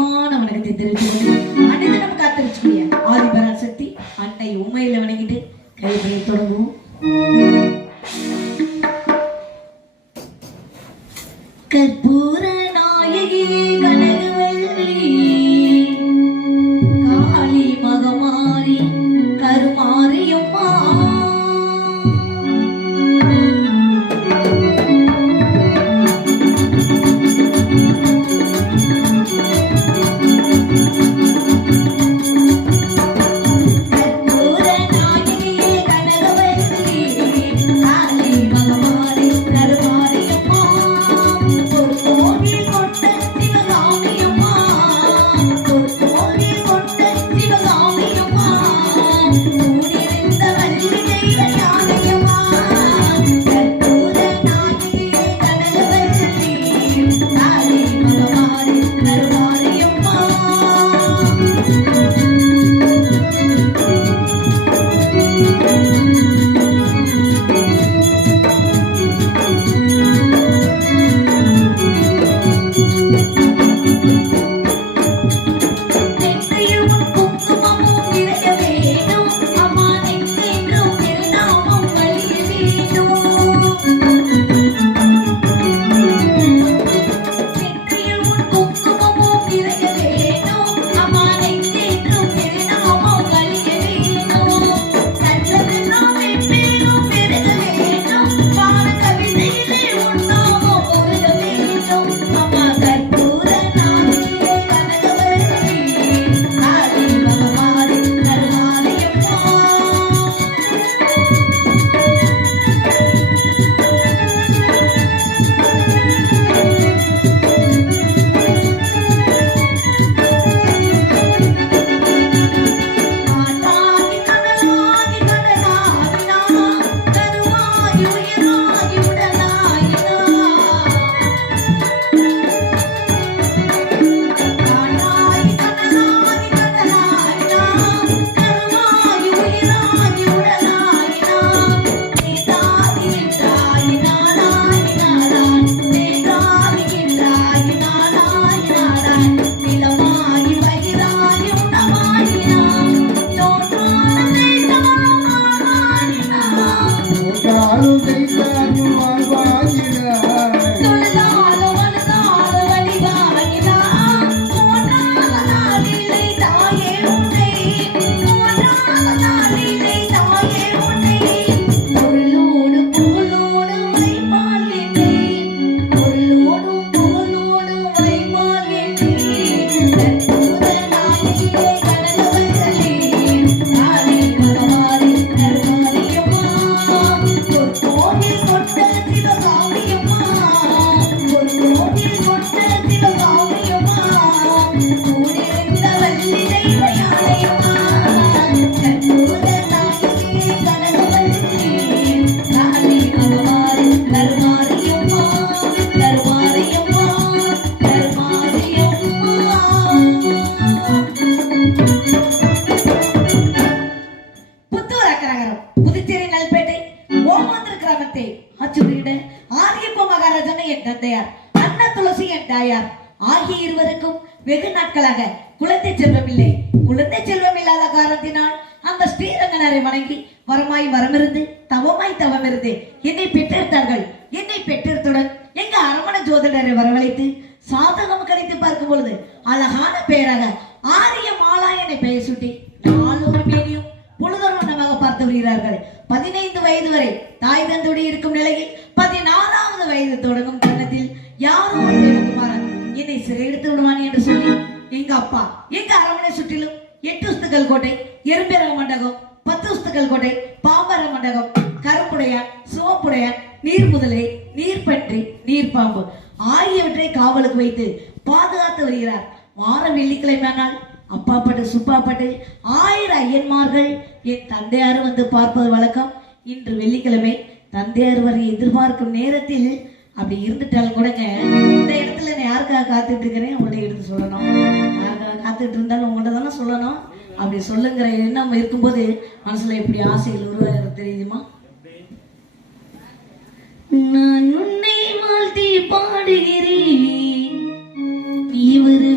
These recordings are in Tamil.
நித்தியமானவனுக்கு தெரிந்திருக்கிறது அனைத்து நம்ம காத்திருச்சு ஆதிபராசக்தி அன்னை உண்மையில வணங்கிட்டு கைப்பையை தொடங்குவோம். குழந்தை செல்வம் இல்லை குழந்தை செல்வம் இல்லாத காரணத்தினால் அந்த ஸ்ரீரங்கனரை வணங்கி வரமாய் வரமிருந்து தவமாய் தவமிருந்து என்னை பெற்றெடுத்தார்கள் என்னை பெற்றெடுத்துடன் எங்க அரமண ஜோதிடரை வரவழைத்து சாதகம் கணித்து பார்க்கும் பொழுது அழகான பெயராக ஆரிய மாலா என்னை பெயர் சுட்டி நாலு பேரையும் புழுதர்வனமாக பார்த்து வருகிறார்கள். பதினைந்து வயது வரை தாய் தந்தோடு இருக்கும் நிலையில் பதினாறாவது வயது தொடங்கும் தருணத்தில் யாரோ ஒரு என்னை சிறையெடுத்து விடுவான் என்று எங்க அப்பா எங்க அரண்மனை சுற்றிலும் எட்டு உஸ்துக்கள் கோட்டை எறும்பேர மண்டகம் பத்து உஸ்துக்கள் கோட்டை பாம்பர மண்டகம் கருப்புடைய சிவப்புடையான் நீர் முதலை நீர் பற்றி நீர் பாம்பு. ஆகியவற்றை காவலுக்கு வைத்து பாதுகாத்து வருகிறார். வார வெள்ளிக்கிழமையானால் சுப்பா சுப்பாப்பட்டு ஆயிரம் ஐயன்மார்கள் என் தந்தையார் வந்து பார்ப்பது வழக்கம். இன்று வெள்ளிக்கிழமை தந்தையார் வரை எதிர்பார்க்கும் நேரத்தில் அப்படி இருந்துட்டாலும் கூடங்க யாருக்காக காத்துட்டு இருக்கிறேன் உங்கள்ட்ட எடுத்து சொல்லணும். யாருக்காக காத்துட்டு இருந்தாலும் உங்கள்ட்ட தானே சொல்லணும். அப்படி சொல்லுங்கிற எண்ணம் இருக்கும்போது மனசுல எப்படி ஆசைகள் உருவாகிறது தெரியுமா? நான் உன்னை வாழ்த்தி பாடுகிறேன். நீ வர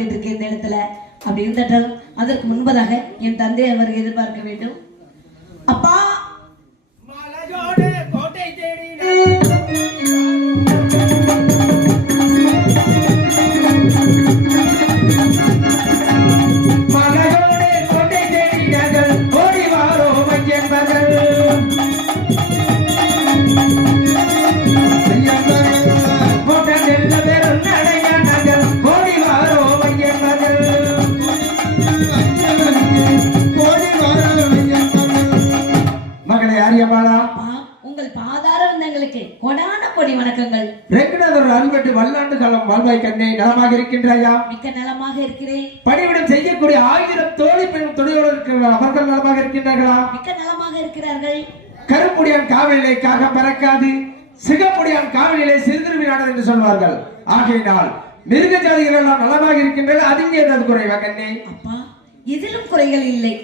நான் எதிர்பார்த்துக்கிட்டு வந்தங்களுக்கு கொடான கொடி வணக்கங்கள். ரெங்கநாதர் அறுபட்டு வல்லாண்டு காலம் வாழ்வாய் கண்ணே நலமாக இருக்கின்றாயா? மிக்க நலமாக இருக்கிறேன். பணிவிடம் செய்யக்கூடிய ஆயிரம் தோழி பெண் துணையோடு இருக்கிற அவர்கள் நலமாக இருக்கின்றார்களா? மிக்க நலமாக இருக்கிறார்கள். கருப்புடியான் காவலிலே காகம் பறக்காது சிகப்புடியான் காவலிலே சிறுதிருவினாடர் என்று சொல்வார்கள். ஆகையினால் மிருக ஜாதிகள் எல்லாம் நலமாக இருக்கின்றது அதில் ஏதாவது குறைவா கண்ணே? அப்பா எதிலும் குறைகள் இல்லை.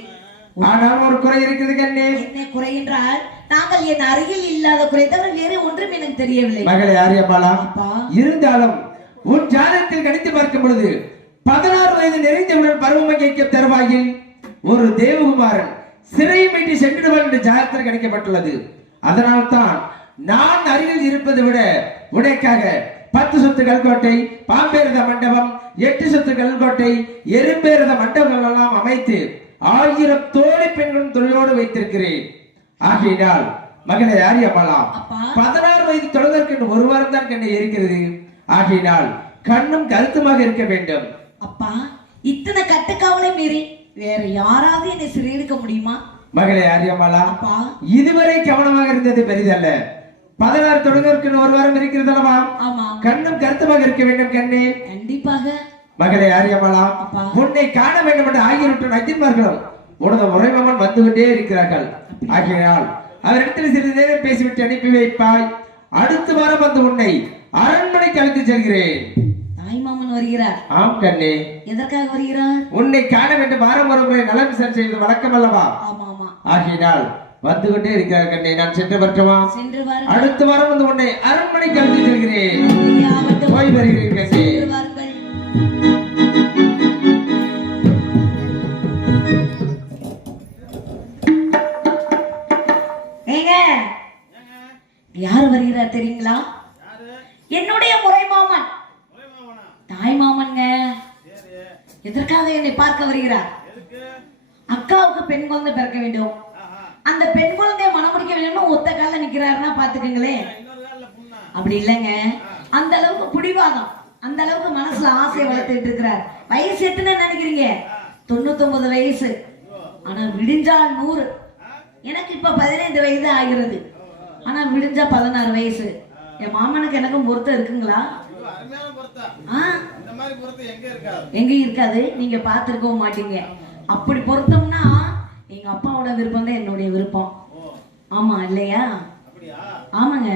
ஆனால் ஒரு குறை இருக்குது கண்ணே. என்ன குறை என்றால் நாங்கள் என் அருகில் இல்லாத குறை தவிர வேறு ஒன்றும் எனக்கு தெரியவில்லை. மகளே அப்பா. இருந்தாலும் உன் ஜாதகத்தில் கணித்து பார்க்கும் பொழுது பதினாறு வயது நிறைந்தவுடன் பருவமங்கைக்கு தருவாயில் ஒரு தேவகுமாரன் சிறையை மீட்டி சென்றிடுவான் என்று ஜாதகத்தில் கணிக்கப்பட்டுள்ளது. அதனால்தான் நான் அருகில் இருப்பதை விட உனக்காக பத்து சொத்து கல்கோட்டை பாம்பேரத மண்டபம் எட்டு சொத்து கல்கோட்டை எறும்பேரத மண்டபங்கள் எல்லாம் அமைத்து ஆயிரம் தோழி பெண்களும் தொழிலோடு வைத்திருக்கிறேன். ஆகையினால் மகளே ஆரியம்மாளா அப்பா. பதினாறு வயது தொடர்வதற்கு ஒரு வாரம் தான் கண்ணை இருக்கிறது. ஆகையினால் கண்ணும் கருத்துமாக இருக்க வேண்டும். அப்பா இத்தனை கட்டுக்காவலை மீறி வேற யாராவது என்னை சிறையெடுக்க முடியுமா? மகளே ஆரியம்மாளா அப்பா. இதுவரை கவனமாக இருந்தது பெரிதல்ல. பதினாறு தொடர்வதற்கு ஒரு வாரம் இருக்கிறது அல்லவா? கண்ணும் கருத்துமாக இருக்க வேண்டும் கண்ணே. கண்டிப்பாக. மகளே ஆரியம்மாளா அப்பா. உன்னை காண வேண்டும் என்று ஆகியோருடன் அஜின்மார்களும் உனது உறைமகன் வந்து கொண்டே இருக்கிறார்கள். ஆகையினால் அவரிடத்தில் சிறிது நேரம் பேசிவிட்டு அனுப்பி வைப்பாய். அடுத்த வாரம் வந்து உன்னை அரண்மனைக்கு அழைத்து செல்கிறேன். தாய்மாமன் வருகிறார். ஆம் கண்ணே. எதற்காக வருகிறார்? உன்னை காண வேண்டும். வாரம் ஒரு முறை நலம் விசாரணை செய்வது வழக்கம் அல்லவா? ஆகையினால் வந்து கொண்டே இருக்கிறார் கண்ணே. நான் சென்று வரட்டுமா? அடுத்த வாரம் வந்து உன்னை அரண்மனைக்கு அழைத்து செல்கிறேன். போய் வருகிறேன் கண்ணே. தெரியுங்களா? என்னுடைய முறை மாமன். தாய் மாமன்ங்க. எதற்காக என்னை பார்க்க வருகிறார்? அக்காவுக்கு பெண் குழந்தை பிறக்க வேண்டும். அந்த பெண் குழந்தைய மனம் முடிக்க வேணும்னு ஒத்த கால நிக்கிறாருன்னா பாத்துக்கங்களேன் அப்படி இல்லைங்க. அந்த அளவுக்கு புடிவாதம். அந்த அளவுக்கு மனசுல ஆசையை வளர்த்துட்டு இருக்கிறார். வயசு எத்தனை நினைக்கிறீங்க? தொண்ணூத்தொன்பது வயசு. ஆனா விடிஞ்சால் நூறு. எனக்கு இப்ப பதினைந்து வயது ஆகிறது. ஆனா விடிஞ்சா பதினாறு வயசு. என் மாமனுக்கு எனக்கும் பொருத்தம் இருக்குங்களா? எங்கேயும் இருக்காது. நீங்க பார்த்திருக்கவும் மாட்டீங்க. அப்படி பொருத்தம்னா எங்க அப்பாவோட விருப்பம் தான் என்னுடைய விருப்பம். ஆமா இல்லையா? ஆமாங்க.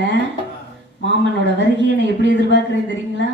மாமனோட வருகையை நான் எப்படி எதிர்பார்க்கிறேன் தெரியுங்களா?